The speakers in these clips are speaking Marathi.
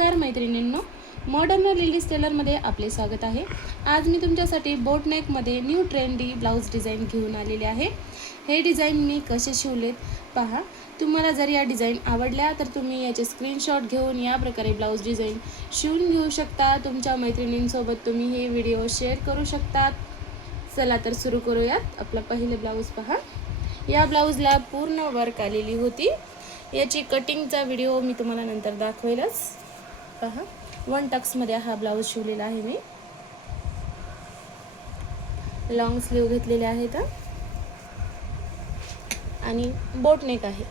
नमस्कार मैत्रिणींनो, मॉडर्न लेडीज टेलरमध्ये आपले स्वागत आहे। आज मी तुमच्यासाठी बोट नेकमध्ये न्यू ट्रेंडी ब्लाउज डिझाईन घेऊन आलेले आहे। हे डिझाईन मी कसे शिवलेत पहा। तुम्हाला जर या डिझाईन आवडल्या तर तुम्ही याचे स्क्रीनशॉट घेऊन या प्रकारे ब्लाउज डिझाईन शिवून घेऊ शकता। तुमच्या मैत्रिणींसोबत तुम्ही हे व्हिडिओ शेअर करू शकता। चला तर सुरू करूयात। आपला पहिले ब्लाउज पहा। या ब्लाउजला पूर्ण वर्क आलेली होती। याची कटिंगचा व्हिडिओ मी तुम्हाला नंतर दाखवेलच। पहा, 1 टक्स मध्ये हा ब्लाउज शिवलेला आहे मी। लॉंग स्लीव घेतलेले आहेत आणि बोट नेक आहे।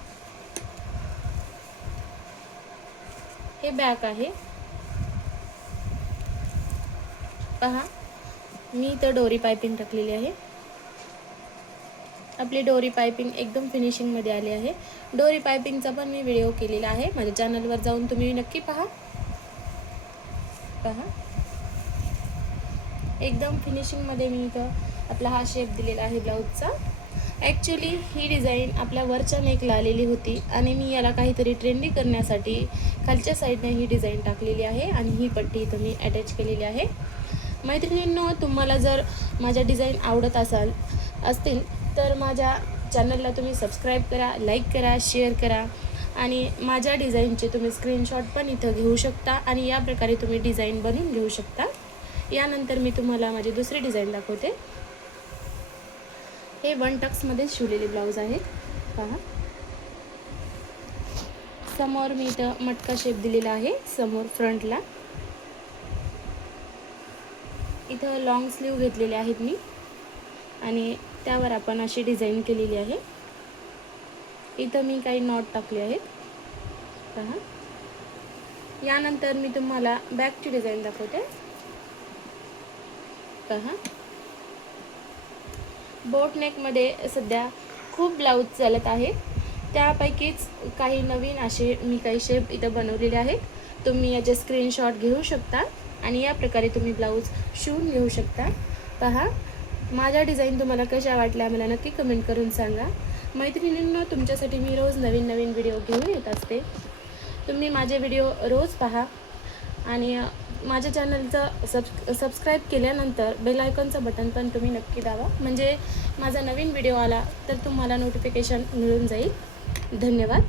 हे बॅक आहे। पहा, मी इथं डोरी पाइपिंग टाकलेली आहे। आपली डोरी पाइपिंग एकदम फिनिशिंग मध्ये आली आहे। डोरी पाइपिंगचा पण मी व्हिडिओ केलेला आहे, माझ्या चॅनलवर जाऊन तुम्ही नक्की पहा। पहा, एकदम फिनिशिंग मध्ये मी इथं आपला हा शेप दिलेला आहे ब्लाउजचा। ॲक्च्युली ही डिझाईन आपल्या वरच्या नेकला आलेली होती आणि मी याला काहीतरी ट्रेंडी करण्यासाठी खालच्या साईडने ही डिझाईन टाकलेली आहे आणि ही पट्टी इथं मी अटॅच केलेली आहे। मैत्रिणींनो, तुम्हाला जर माझ्या डिझाईन आवडत असतील तर माझ्या चॅनलला तुम्ही सबस्क्राईब करा, लाईक करा, शेअर करा आणि माझ्या डिझाईनचे तुम्ही स्क्रीनशॉट पण इथं घेऊ शकता आणि या प्रकारे तुम्ही डिझाईन बनवून घेऊ शकता। यानंतर मी तुम्हाला माझी दुसरी डिझाईन दाखवते। हे 1 टक्स मध्ये शिवलेले ब्लाउज आहेत। पहा, समोर मी इथं मटका शेप दिलेला आहे, समोर फ्रंटला। इथं लॉंग स्लीव घेतलेले आहेत मी आणि त्यावर आपण अशी डिझाईन केलेली आहे। इथं मी काही नॉट टाकले आहेत। पहा, यानंतर मी तुम्हाला बॅकची डिझाईन दाखवते। पहा, बोट नेक मध्ये सध्या खूप ब्लाउज चालत आहे, त्यापैकीच काही नवीन असे मी काही शेप इथं बनवलेले आहेत। तुम्ही याचे स्क्रीनशॉट घेऊ शकता आणि या प्रकारे तुम्ही ब्लाउज शिवून घेऊ शकता। पहा, माझ्या डिझाईन तुम्हाला कशा वाटल्या मला नक्की कमेंट करून सांगा। मैत्रिणींनो, तुमच्यासाठी मी रोज नवीन नवीन व्हिडिओ घेऊन येत असते। तुम्ही माझे व्हिडिओ रोज पहा आणि माझ्या चॅनलचं सबस्क्राईब केल्यानंतर बेल आयकॉनचं बटन पण तुम्ही नक्की दाबा, म्हणजे माझा नवीन व्हिडिओ आला तर तुम्हाला नोटिफिकेशन मिळून जाईल। धन्यवाद।